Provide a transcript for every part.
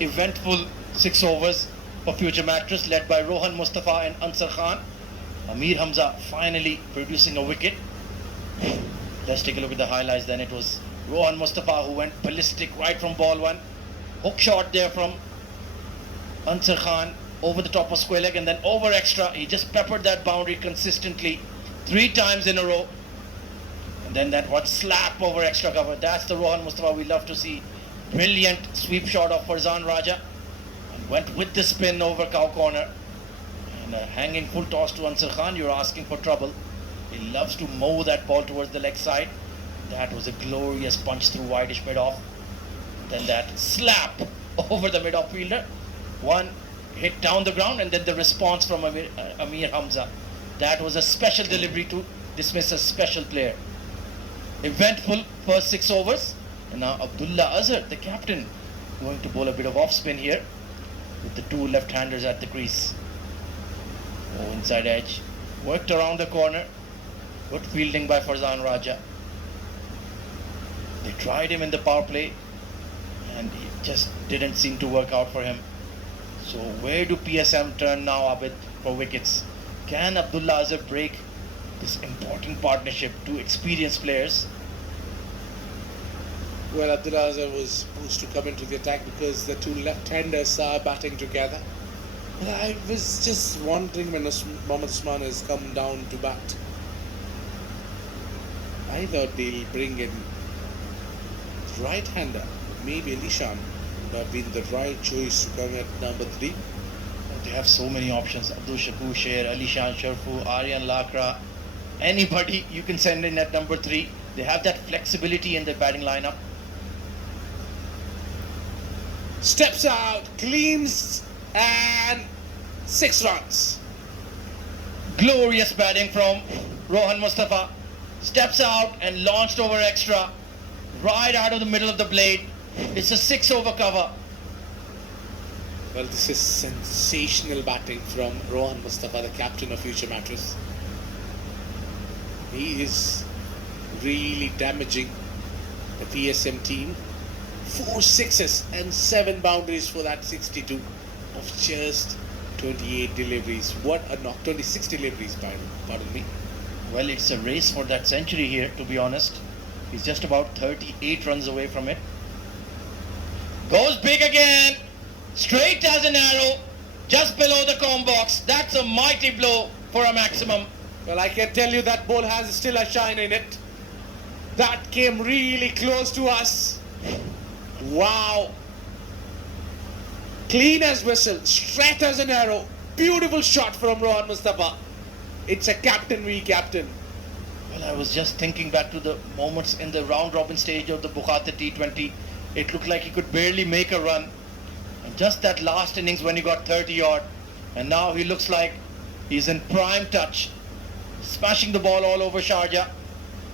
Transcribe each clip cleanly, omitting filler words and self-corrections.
eventful 6 overs for Future Mattress led by Rohan Mustafa and Ansar Khan. Amir Hamza finally producing a wicket. Let's take a look at the highlights then. It was Rohan Mustafa who went ballistic right from ball one. Hook shot there from Ansar Khan over the top of square leg and then over extra. He just peppered that boundary consistently 3 times in a row. And then that one slap over extra cover. That's the Rohan Mustafa we love to see. Brilliant sweep shot of Farzan Raja. And went with the spin over cow corner. And a hanging full toss to Ansar Khan. You're asking for trouble. He loves to mow that ball towards the leg side. That was a glorious punch through wideish mid-off. Then that slap over the mid-off fielder. One hit down the ground and then the response from Amir Hamza. That was a special delivery to dismiss a special player. Eventful first 6 overs. And now Abdullah Azhar, the captain, going to bowl a bit of off spin here with the 2 left-handers at the crease. Oh, inside edge. Worked around the corner. Good fielding by Farzan Raja. They tried him in the power play and it just didn't seem to work out for him. So where do PSM turn now, Abid, for wickets? Can Abdullah Azhar break this important partnership? 2 experienced players. Well, Abdullah Azhar was supposed to come into the attack because the 2 left-handers are batting together. But I was just wondering when Mohammad Usman has come down to bat. I thought they'll bring in right-hander. Maybe SHAN would have been the right choice to come at number 3. They have so many options. Abdul Shakur Sher, SHAN, SHARFU, Aryan Lakra. Anybody you can send in at number 3. They have that flexibility in their batting lineup. Steps out, cleans, and 6 runs. Glorious batting from Rohan Mustafa. Steps out and launched over extra. Right out of the middle of the blade. It's a 6 over cover. Well, this is sensational batting from Rohan Mustafa, the captain of Future Mattress. He is really damaging the PSM team. 4 sixes and 7 boundaries for that 62 of just 28 deliveries. What a knock! 26 deliveries, pardon me. Well, it's a race for that century here, to be honest. He's just about 38 runs away from it. Goes big again. Straight as an arrow. Just below the comb box. That's a mighty blow for a maximum. Well, I can tell you that ball has still a shine in it. That came really close to us. Wow. Clean as whistle. Straight as an arrow. Beautiful shot from Rohan Mustafa. It's a captain v captain. Well, I was just thinking back to the moments in the round-robin stage of the Bukhatir T20. It looked like he could barely make a run. And just that last innings when he got 30 odd. And now he looks like he's in prime touch. Smashing the ball all over Sharjah.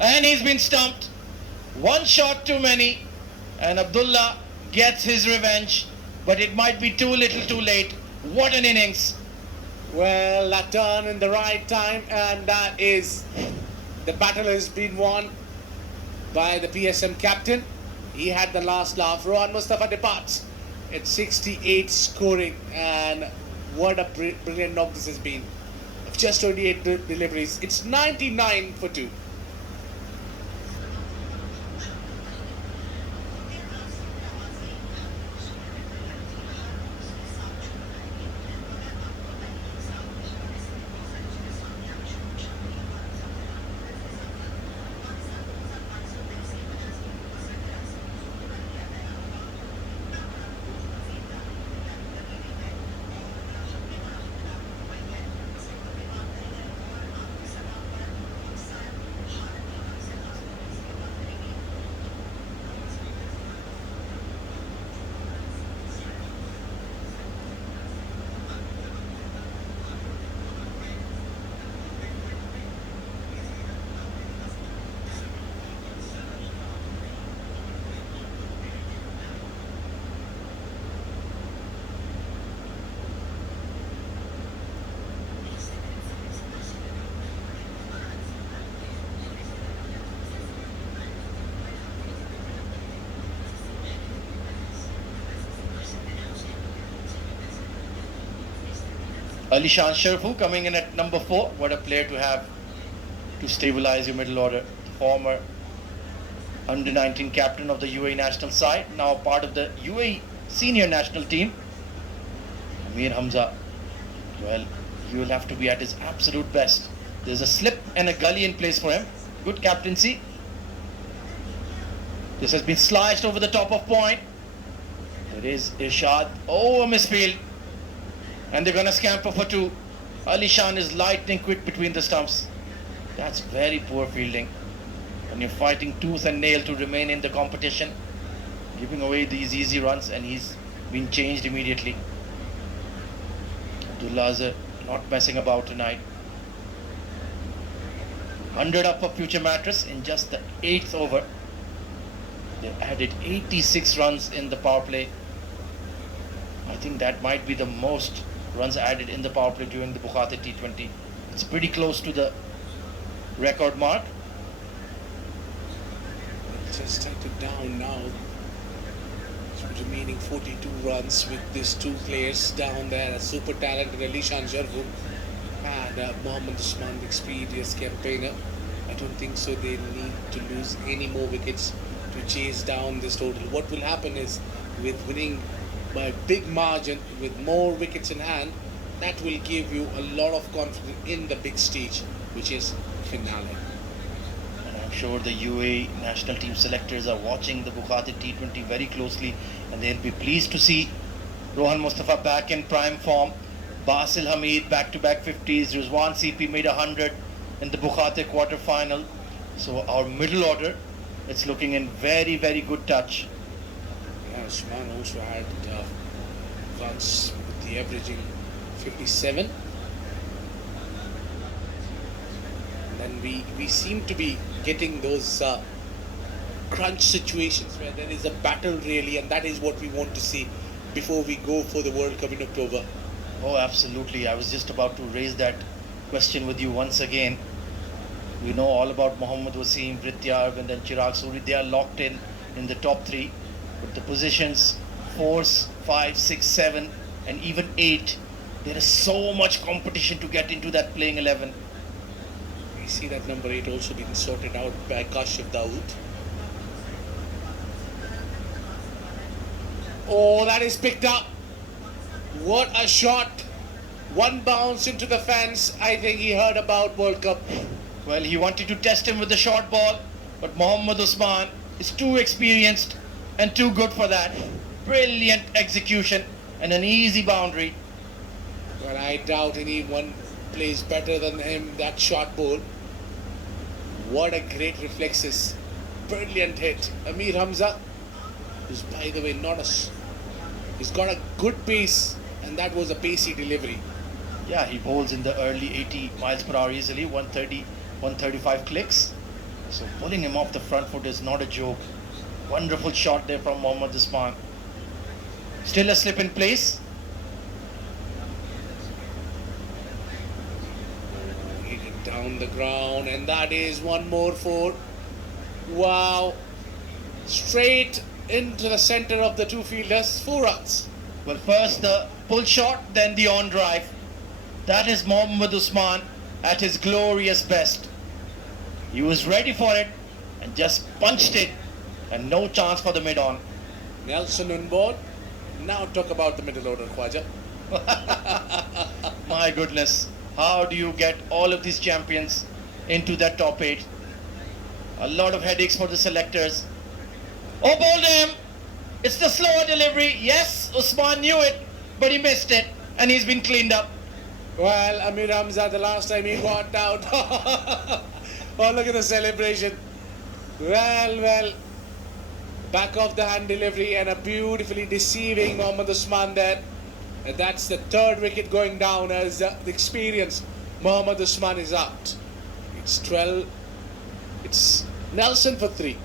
And he's been stumped. 1 shot too many. And Abdullah gets his revenge. But it might be too little too late. What an innings. Well, that turn in the right time, and that is the battle has been won by the PSM captain. He had the last laugh. Rohan Mustafa departs at 68 scoring, and what a brilliant knock this has been. Of just 28 deliveries, it's 99 for 2. SHARFU coming in at number 4. What a player to have to stabilize your middle order. Former under-19 captain of the UAE national side, now part of the UAE senior national team. Amir Hamza, well, he will have to be at his absolute best. There's a slip and a gully in place for him. Good captaincy. This has been sliced over the top of point. There is Irshad. Oh, a misfield. And they're going to scamper for 2. SHAN is lightning quick between the stumps. That's very poor fielding. When you're fighting tooth and nail to remain in the competition, giving away these easy runs, and he's been changed immediately. Abdullah Azhar not messing about tonight. 100 up for Future Mattress in just the 8th over. They added 86 runs in the power play. I think that might be the most runs added in the power play during the Bukhatir T20. It's pretty close to the record mark. Just settled down now. Remaining 42 runs with these 2 players down there. A super talented SHARFU and Mohammad Usman, the experienced campaigner. I don't think so they need to lose any more wickets to chase down this total. What will happen is, with winning by big margin with more wickets in hand, that will give you a lot of confidence in the big stage, which is finale. And I'm sure the UAE national team selectors are watching the Bukhatir T20 very closely, and they'll be pleased to see Rohan Mustafa back in prime form. Basil Hamid back-to-back 50s. Rizwan CP made 100 in the Bukhatir quarter-final. So our middle order, it's looking in very, very good touch. Yeah, Usman also had runs with the averaging 57. And then we seem to be getting those crunch situations where there is a battle really, and that is what we want to see before we go for the World Cup in October. Oh, absolutely. I was just about to raise that question with you once again. We know all about Mohammad Wasim, Pritya Arvind and Chirag Suri. They are locked in the top 3. But the positions 4, 5, 6, 7 and even 8, there is so much competition to get into that playing 11. We see that number 8 also being sorted out by Kashif Dawood. Oh, that is picked up. What a shot. One bounce into the fence. I think he heard about World Cup. Well, he wanted to test him with the short ball, but Mohammad Usman is too experienced and too good for that. Brilliant execution and an easy boundary. Well, I doubt anyone plays better than him that short ball. What a great reflexes. Brilliant hit. Amir Hamza, who's by the way he's got a good pace, and that was a pacey delivery. Yeah, he bowls in the early 80 miles per hour easily, 130, 135 clicks. So pulling him off the front foot is not a joke. Wonderful shot there from Mohammad Usman. Still a slip in place. Hit it down the ground, and that is one more 4. Wow. Straight into the center of the 2 fielders. 4 runs. Well, first the pull shot, then the on drive. That is Mohammad Usman at his glorious best. He was ready for it and just punched it, and no chance for the mid-on. Nelson on board. Now talk about the middle order, Khwaja. My goodness, how do you get all of these champions into that top 8? A lot of headaches for the selectors. Oh, bowled him! It's the slower delivery. Yes, Usman knew it, but he missed it, and he's been cleaned up. Well, Amir Hamza, the last time he got out. Oh, look at the celebration. Well. Back of the hand delivery and a beautifully deceiving Mohammad Usman there. And that's the 3rd wicket going down as the experienced Mohammad Usman is out. It's 12. It's Nelson for 3.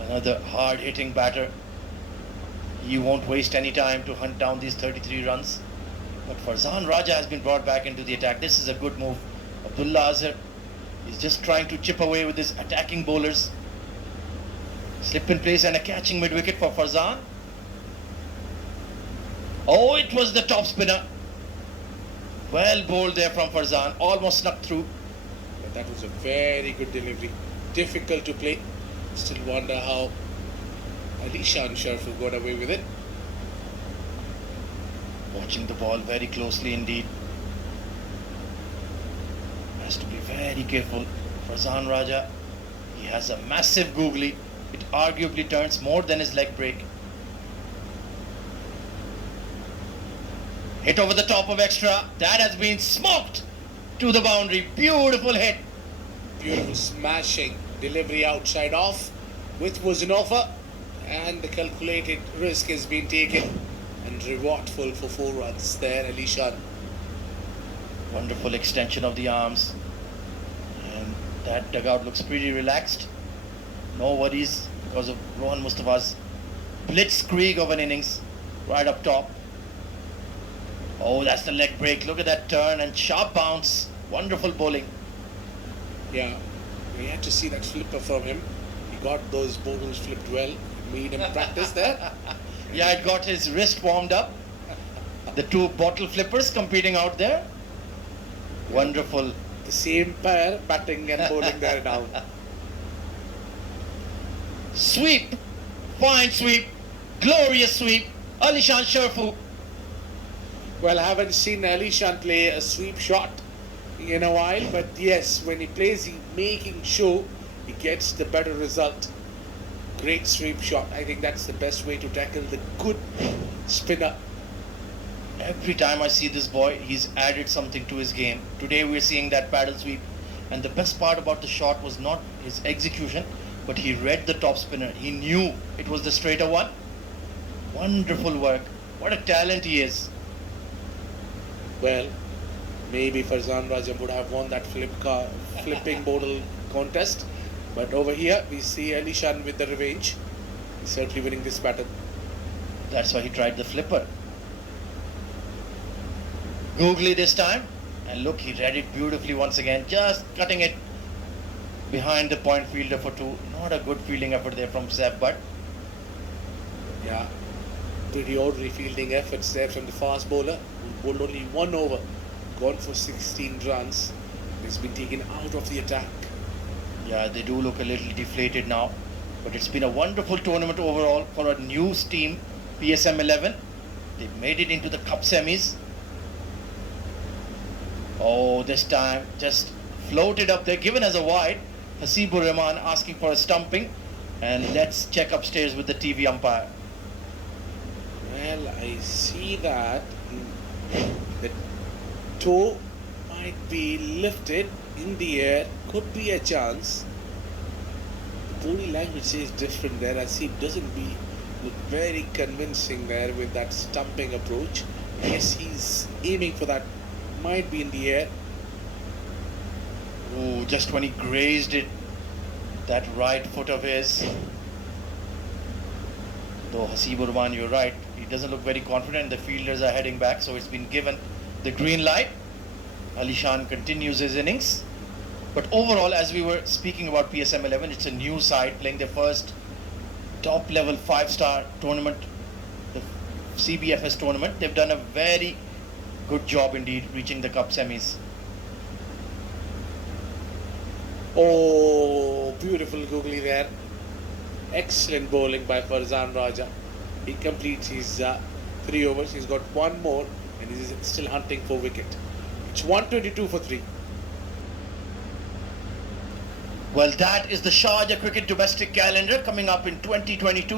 Another hard-hitting batter. He won't waste any time to hunt down these 33 runs. But Farzan Raja has been brought back into the attack. This is a good move. Abdullah Azhar is just trying to chip away with his attacking bowlers. Slip in place and a catching mid-wicket for Farzan. Oh, it was the top spinner. Well bowled there from Farzan, almost snuck through. But that was a very good delivery. Difficult to play. Still wonder how SHAN SHARFU got away with it. Watching the ball very closely indeed. Has to be very careful. Farzan Raja, he has a massive googly. It arguably turns more than his leg break. Hit over the top of extra. That has been smoked to the boundary. Beautiful hit. Beautiful smashing delivery outside off, which was an offer, and the calculated risk has been taken and rewardful for 4 runs there, SHAN. Wonderful extension of the arms, and that dugout looks pretty relaxed. No worries because of Rohan Mustafa's blitzkrieg of an innings right up top. Oh, that's the leg break. Look at that turn and sharp bounce. Wonderful bowling. Yeah, we had to see that flipper from him. He got those bowls flipped well. Made him practice there. Yeah, it got his wrist warmed up. The 2 bottle flippers competing out there. Wonderful. The same pair batting and bowling there now. Sweep. Fine sweep. Glorious sweep. SHAN SHARFU. Well, I haven't seen SHAN play a sweep shot in a while, but yes, when he plays, he's making sure he gets the better result. Great sweep shot. I think that's the best way to tackle the good spinner. Every time I see this boy, he's added something to his game. Today we're seeing that paddle sweep, and the best part about the shot was not his execution, but he read the top spinner. He knew it was the straighter one. Wonderful work. What a talent he is. Well, maybe Farzan Raja would have won that flipping bowler contest, but over here we see SHAN with the revenge. He's certainly winning this battle. That's why he tried the flipper. Googly this time, and look, he read it beautifully once again, just cutting it behind the point fielder for 2. Not a good fielding effort there from Seb, but yeah, pretty ordinary fielding efforts there from the fast bowler, who bowled only 1 over, gone for 16 runs. He's been taken out of the attack. yeah, they do look a little deflated now, but it's been a wonderful tournament overall for a new team, PSM 11. They made it into the cup semis. Oh, this time just floated up there, given as a wide. Hasibur Rahman asking for a stumping, and let's check upstairs with the TV umpire. Well, I see that the toe might be lifted in the air, could be a chance. The body language says different there. Hasib doesn't look very convincing there with that stumping approach. Yes, he's aiming for that. Might be in the air. Oh, just when he grazed it, that right foot of his. Though Hasibur Rahman, you're right, he doesn't look very confident. The fielders are heading back, so it's been given the green light. SHAN continues his innings. But overall, as we were speaking about PSM 11, it's a new side playing their first top level 5-star tournament, the CBFS tournament. They've done a very good job indeed reaching the cup semis. Oh, beautiful googly there. Excellent bowling by Farzan Raja. He completes his 3 overs. He's got 1 more and he's still hunting for wicket. It's 122 for 3. Well, that is the Sharjah cricket domestic calendar coming up in 2022.